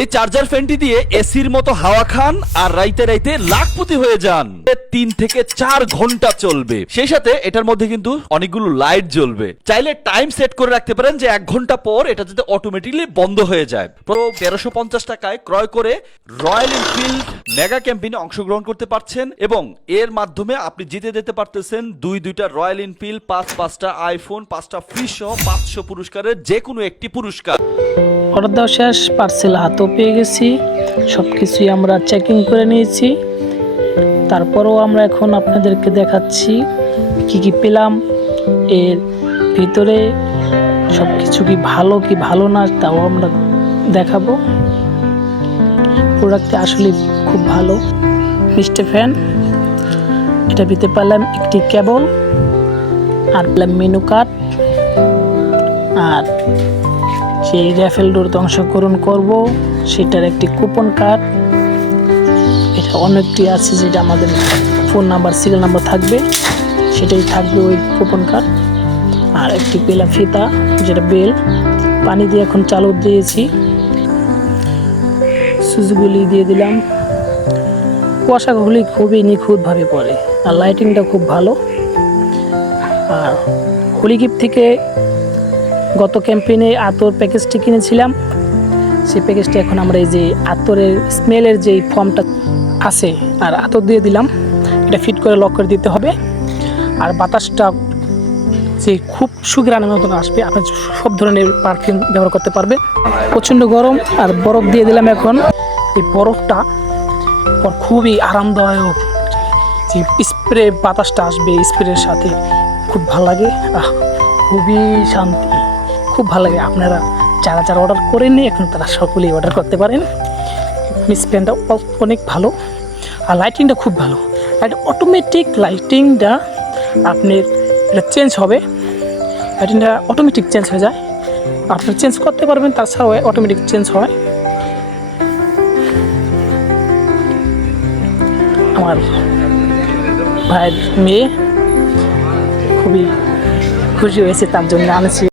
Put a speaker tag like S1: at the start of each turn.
S1: এই চার্জার ফ্যানটি দিয়ে এসির মতো হাওয়া খান আর রাইতে রাইতে লাখপতি হয়ে যান। তিন থেকে চার ঘণ্টা চলবে। সেই সাথে এটার মধ্যে কিন্তু অনেকগুলো লাইট জ্বলবে। চাইলে টাইম সেট করে রাখতে পারেন যে এক ঘণ্টা পর এটা যাতে অটোমেটিকলি বন্ধ হয়ে যায়। তেরোশো পঞ্চাশ টাকায় ক্রয় করে রয়্যাল এনফিল্ড মেগা ক্যাম্পেইনে অংশগ্রহণ করতে পারছেন এবং এর মাধ্যমে আপনি জিতে যেতে পারতেছেন দুই, দুইটা রয়্যাল এনফিল্ড পাঁচ, পাঁচটা আইফোন পাঁচটা ফ্রি সহ পাঁচশো পুরস্কারের যে কোনো একটি পুরস্কার।
S2: অর্ডার দেওয়া শেষ পার্সেল হাতেও পেয়ে গেছি। সব কিছুই আমরা চেকিং করে নিয়েছি। তারপরেও আমরা এখন আপনাদেরকে দেখাচ্ছি কি কি পেলাম। এর ভিতরে সব কিছু কি ভালো কি ভালো না, তাও আমরা দেখাবো। প্রোডাক্টটি আসলে খুব ভালো। মিস্টার ফ্যান, এটা পেতে পারলাম একটি কেবল, আর পেলাম মেনু কার্ড আর সেই র্যাফেল ডোরতে অংশগ্রহণ করব, সেটার একটি কুপন কার্ড। এটা অনেকটি আছে যেটা আমাদের ফোন নাম্বার, সিরিয়াল নাম্বার থাকবে, সেটাই থাকবে ওই কুপন কার্ড। আর একটি পেলা ফিতা, যেটা বেল। পানি দিয়ে এখন চালু দিয়েছি। সুজগুলি দিয়ে দিলাম। কুয়াশাগুলি খুবই নিখুঁতভাবে পড়ে, আর লাইটিংটা খুব ভালো। আর হোলি গিফট থেকে গত ক্যাম্পেইনে আতর প্যাকেজটি কিনেছিলাম। সেই প্যাকেজটি এখন আমরা এই যে আতরের স্মেলের যে ফর্মটা আছে, আর আতর দিয়ে দিলাম। এটা ফিট করে লক করে দিতে হবে। আর বাতাসটা যে খুব সুগ্রানের মতন আসবে, আপনি সব ধরনের পারফিউম ব্যবহার করতে পারবেন। প্রচণ্ড গরম, আর বরফ দিয়ে দিলাম এখন। এই বরফটা খুবই আরামদায়ক। যে স্প্রে বাতাসটা আসবে স্প্রের সাথে, খুব ভালো লাগে। খুবই শান্তি। খুব ভালো লাগে। আপনারা যারা যারা অর্ডার করেননি এখন তারা সকলেই অর্ডার করতে পারেন। মিস পেনটা অনেক ভালো। আর লাইটিংটা খুব ভালো। এটা অটোমেটিক লাইটিংটা আপনার এটা চেঞ্জ হবে। লাইটিংটা অটোমেটিক চেঞ্জ হয়ে যায়। আপনি চেঞ্জ করতে পারবেন তাছাড়াও অটোমেটিক চেঞ্জ হয়। আমার ভাইয়ের মেয়ে খুবই খুশি হয়েছে, তার জন্য আনেছি